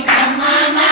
come, from my.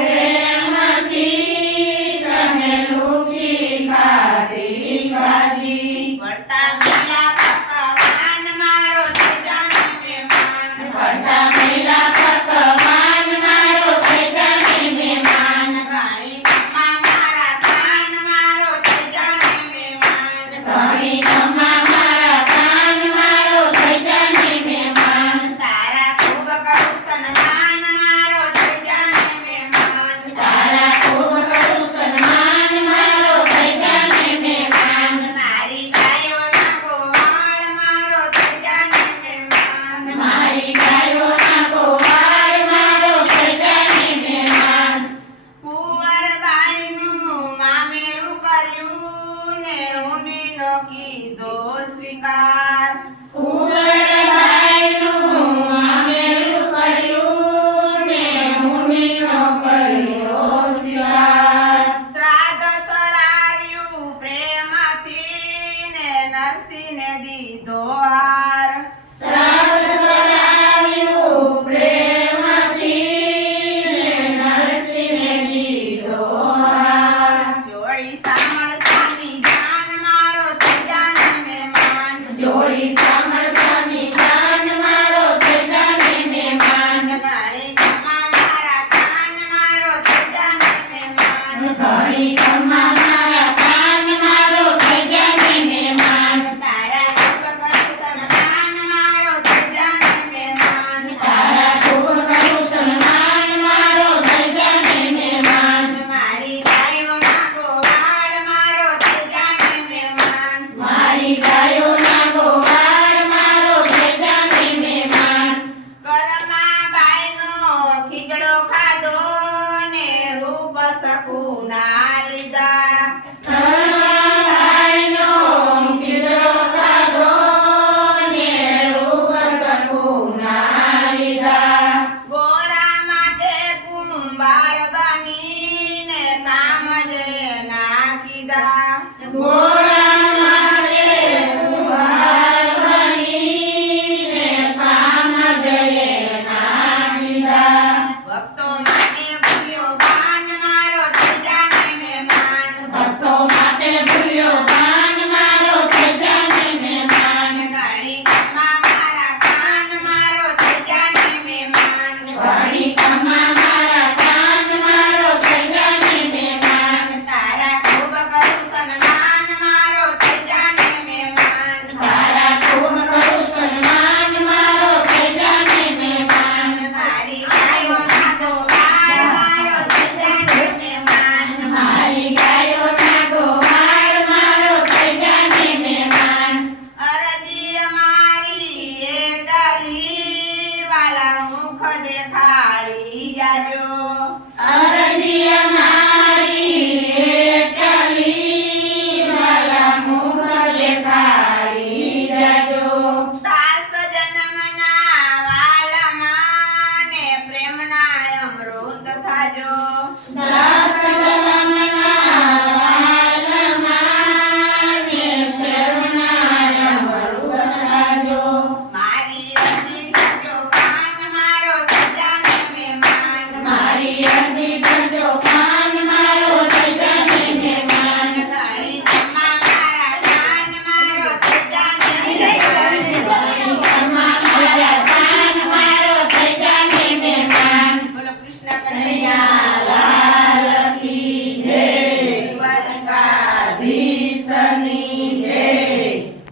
Amén. કીધો સ્વીકાર.